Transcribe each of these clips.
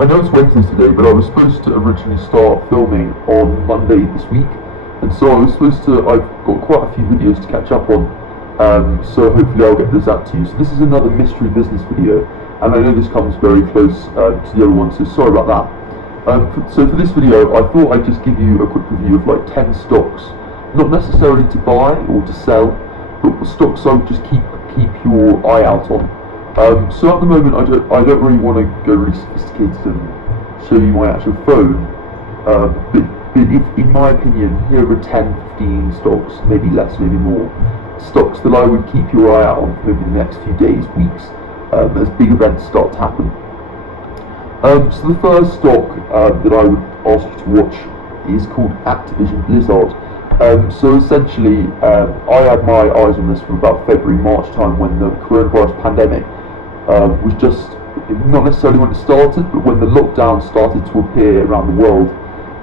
I know it's Wednesday today, but I was supposed to originally start filming on Monday this week, and so I've got quite a few videos to catch up on, so hopefully I'll get those out to you. So this is another mystery business video, and I know this comes very close to the other one, so sorry about that. So for this video, I thought I'd just give you a quick review of like 10 stocks, not necessarily to buy or to sell, but stocks I would just keep your eye out on. So at the moment, I don't really want to go really sophisticated and show you my actual phone. But if, in my opinion, here are 10, 15 stocks, maybe less, maybe more, stocks that I would keep your eye out on for maybe the next few days, weeks, as big events start to happen. So the first stock that I would ask you to watch is called Activision Blizzard. So essentially, I had my eyes on this from about February, March time when the coronavirus pandemic was just, not necessarily when it started, but when the lockdown started to appear around the world.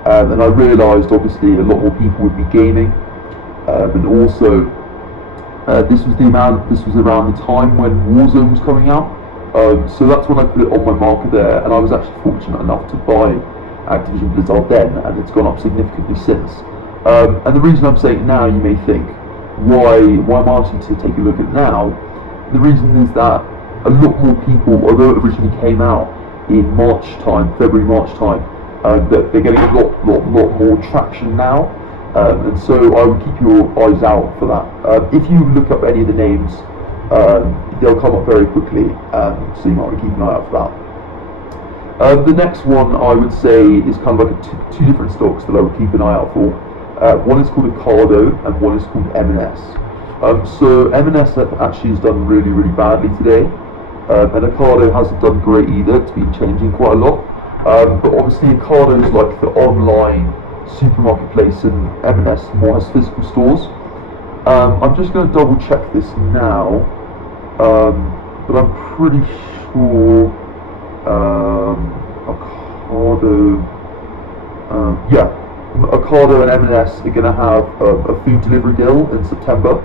And I realised obviously a lot more people would be gaming, and also this was around the time when Warzone was coming out. So that's when I put it on my marker there, and I was actually fortunate enough to buy Activision Blizzard then, and it's gone up significantly since. And the reason I'm saying it now, you may think, why am I asking to take a look at it now? The reason is that a lot more people, although it originally came out in February, March time, that they're getting a lot more traction now, and so I would keep your eyes out for that. If you look up any of the names, they'll come up very quickly, so you might want to keep an eye out for that. The next one I would say is kind of like two different stocks that I would keep an eye out for. One is called Ocado and one is called M&S. So M&S actually has done really, really badly today, and Ocado hasn't done great either. It's been changing quite a lot. But obviously Ocado is like the online supermarket place, and M&S more has physical stores. I'm just going to double check this now, but I'm pretty sure Ocado and M&S are going to have a food delivery deal in September,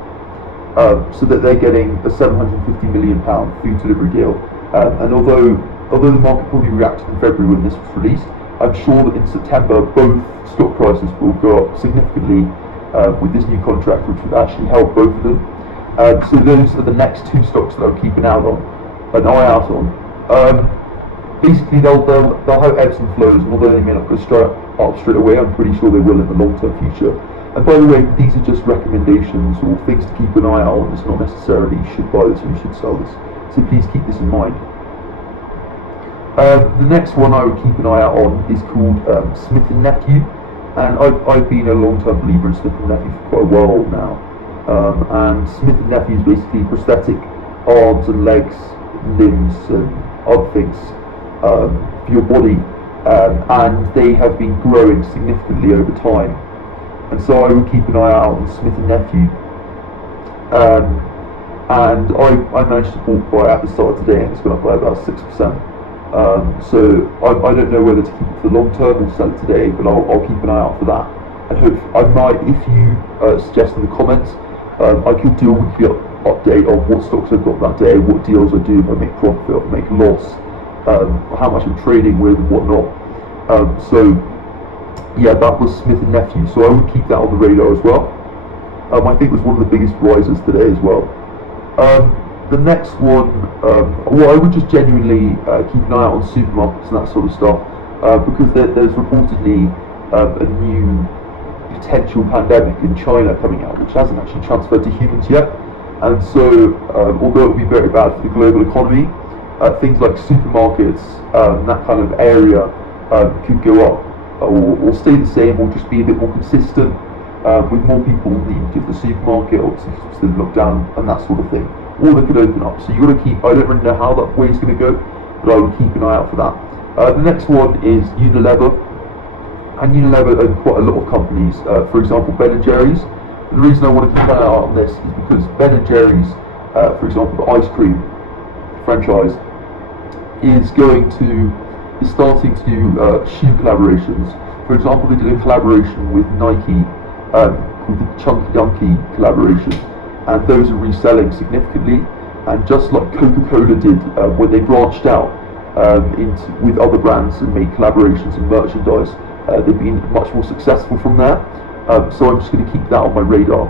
so that they're getting a £750 million food delivery deal. And although the market probably reacted in February when this was released, I'm sure that in September both stock prices will go up significantly with this new contract, which would actually help both of them. So those are the next two stocks that I'll keep an eye out on. Basically, they'll have ebbs and flows, and although they may not go straight away, I'm pretty sure they will in the long-term future. And by the way, these are just recommendations or things to keep an eye out on. It's not necessarily you should buy this or you should sell this. So please keep this in mind. The next one I would keep an eye out on is called Smith & Nephew, and I've been a long-term believer in Smith & Nephew for quite a while now. And Smith & Nephew is basically prosthetic arms and legs, limbs and other things for your body, and they have been growing significantly over time. And so I would keep an eye out on Smith & Nephew. And I managed to buy at the start of today, and it's gone up by about 6%. So I don't know whether to keep it for the long term or sell it today, but I'll keep an eye out for that. And hope I might, if you suggest in the comments, I could do a weekly update on what stocks I've got that day, what deals I do, if I make profit or make loss, how much I'm trading with and whatnot. So yeah, that was Smith & Nephew, so I would keep that on the radar as well. I think it was one of the biggest risers today as well. The next one, I would just genuinely keep an eye out on supermarkets and that sort of stuff, because there's reportedly a new potential pandemic in China coming out, which hasn't actually transferred to humans yet. And so, although it would be very bad for the global economy, things like supermarkets, that kind of area, could go up, or stay the same, or just be a bit more consistent, with more people needing to go to the supermarket, obviously still locked down and that sort of thing. Or they could open up. So you've got to keep, I don't really know how that way is going to go, but I would keep an eye out for that. The next one is Unilever. And Unilever own quite a lot of companies, for example Ben & Jerry's. The reason I want to keep an eye out on this is because Ben & Jerry's, for example the ice cream franchise, is starting to do shoe collaborations. For example, they did a collaboration with Nike called the Chunky Dunky collaboration, and those are reselling significantly. And just like Coca-Cola did when they branched out with other brands and made collaborations and merchandise. They've been much more successful from there. So I'm just going to keep that on my radar.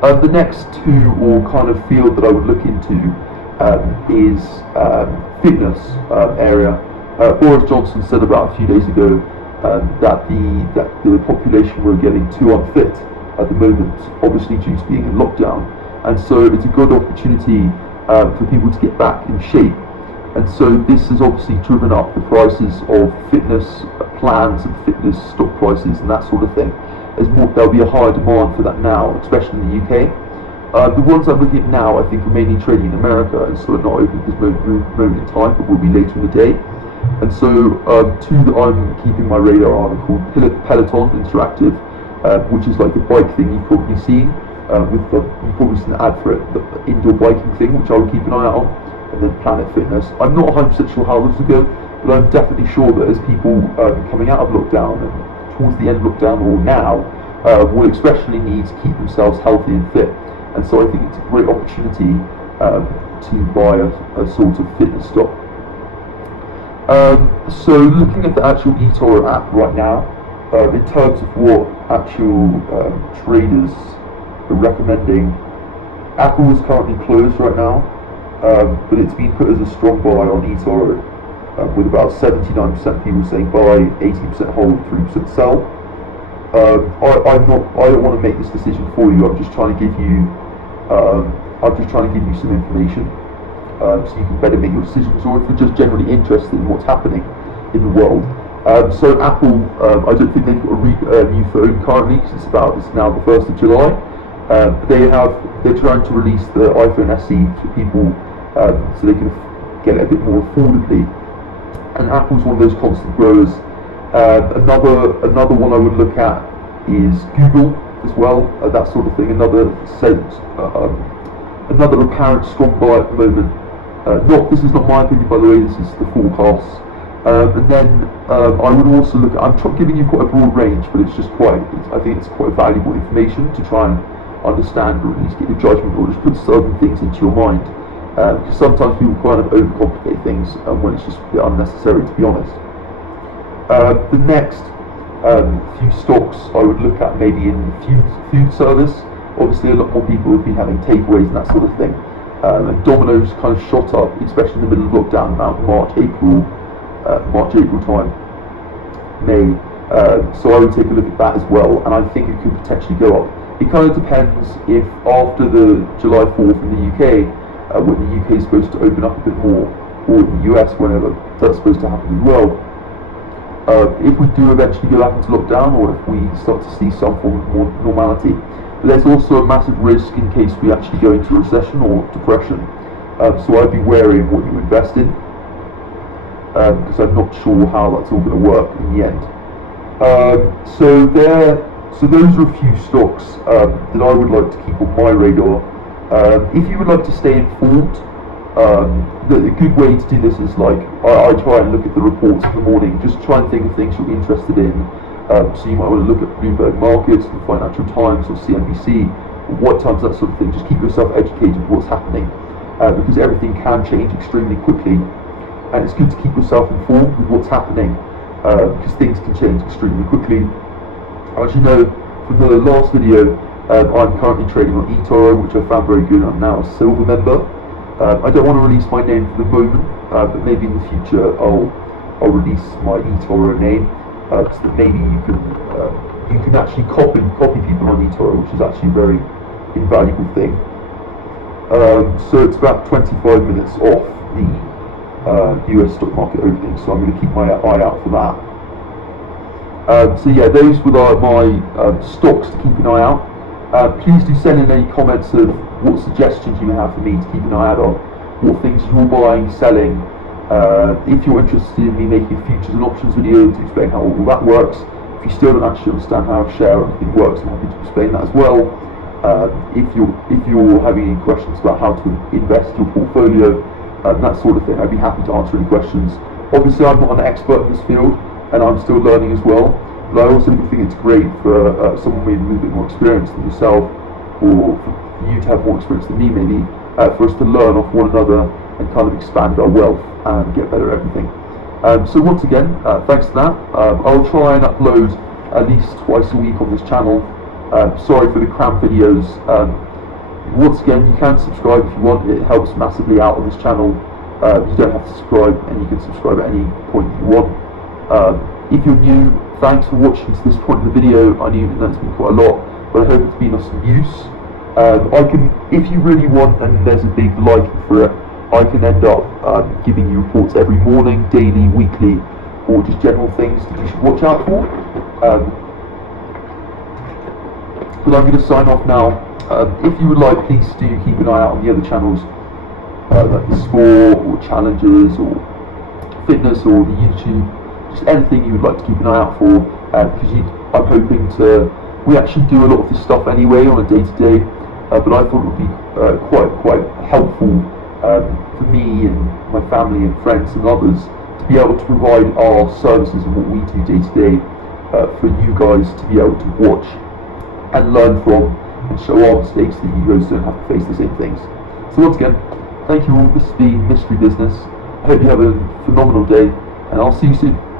The next two, or kind of field that I would look into, is fitness area. Boris Johnson said about a few days ago that the population were getting too unfit at the moment, obviously due to being in lockdown, and so it's a good opportunity for people to get back in shape. And so this has obviously driven up the prices of fitness plans and fitness stock prices and that sort of thing. There'll be a higher demand for that now, especially in the UK. The ones I'm looking at now, I think, are mainly trading in America, and so are not open at this moment in time, but will be later in the day. And so two that I'm keeping my radar on are called Peloton Interactive, which is like the bike thing you've probably seen. You've probably seen the ad for it, the indoor biking thing, which I would keep an eye out on. And then Planet Fitness. I'm not 100% sure how this will go, but I'm definitely sure that as people coming out of lockdown and towards the end of lockdown or now will especially need to keep themselves healthy and fit. And so I think it's a great opportunity to buy a sort of fitness stock. So looking at the actual eToro app right now, in terms of what actual traders are recommending, Apple is currently closed right now. But it's been put as a strong buy on eToro, with about 79% of people saying buy, 80% hold, 3% sell. I don't want to make this decision for you. I'm just trying to give you some information, so you can better make your decisions, or if you're just generally interested in what's happening in the world. So Apple, I don't think they've got a new phone currently, because it's now the 1st of July. They're trying to release the iPhone SE to people, so they can get it a bit more affordably. And Apple's one of those constant growers. Another one I would look at is Google as well, that sort of thing. Another apparent strong buy at the moment. This is not my opinion, by the way. This is the forecasts. And then I would also look at. I'm giving you quite a broad range, but I think it's quite valuable information to try and understand, or at least get your judgment, or just put certain things into your mind. Because sometimes people kind of overcomplicate things when it's just a bit unnecessary, to be honest. The next few stocks I would look at maybe in food service. Obviously, a lot more people have been having takeaways and that sort of thing. And Domino's kind of shot up, especially in the middle of lockdown, around March, April time, May. So I would take a look at that as well, and I think it could potentially go up. It kind of depends if after the July 4th in the UK, when the UK is supposed to open up a bit more, or in the US, whenever that's supposed to happen as well. If we do eventually go back into lockdown, or if we start to see some form of more normality. But there's also a massive risk in case we actually go into recession or depression. So I'd be wary of what you invest in, because I'm not sure how that's all going to work in the end. So those are a few stocks that I would like to keep on my radar. If you would like to stay informed, the good way to do this is I try and look at the reports in the morning, just try and think of things you're interested in. So you might want to look at Bloomberg Markets, the Financial Times, or CNBC, or White Times, that sort of thing. Just keep yourself educated with what's happening, because everything can change extremely quickly, and it's good to keep yourself informed with what's happening, because things can change extremely quickly. As you know from the last video, I'm currently trading on eToro, which I found very good. I'm now a silver member. I don't want to release my name for the moment, but maybe in the future I'll release my eToro name, so that maybe you can actually copy people on eToro, which is actually a very invaluable thing. So it's about 25 minutes off the US stock market opening, so I'm going to keep my eye out for that. So yeah, those were my stocks to keep an eye out. Please do send in any comments of what suggestions you may have for me to keep an eye out on, what things you're buying, selling. If you're interested in me making a futures and options video to explain how all that works, if you still don't actually understand how a share or anything works, I'm happy to explain that as well. If you're having any questions about how to invest your portfolio, that sort of thing, I'd be happy to answer any questions. Obviously, I'm not an expert in this field, and I'm still learning as well. But I also think it's great for someone with a little bit more experience than yourself, or for you to have more experience than me maybe, for us to learn off one another and kind of expand our wealth and get better at everything. So once again, thanks for that. I'll try and upload at least twice a week on this channel. Sorry for the cramped videos. Once again, you can subscribe if you want. It helps massively out on this channel. You don't have to subscribe, and you can subscribe at any point you want. If you're new, thanks for watching to this point in the video. I know that's been quite a lot, but I hope it's been of some use. I can, if you really want, and there's a big liking for it, I can end up giving you reports every morning, daily, weekly, or just general things that you should watch out for. But I'm going to sign off now. If you would like, please do keep an eye out on the other channels, like the sport, or challenges, or fitness, or the YouTube. Just anything you would like to keep an eye out for, because I'm hoping to. We actually do a lot of this stuff anyway on a day-to-day, but I thought it would be quite helpful for me and my family and friends and others to be able to provide our services and what we do day-to-day for you guys to be able to watch and learn from and show our mistakes so that you guys don't have to face the same things. So once again, thank you all. This has been Mystry Business. I hope you have a phenomenal day, and I'll see you soon.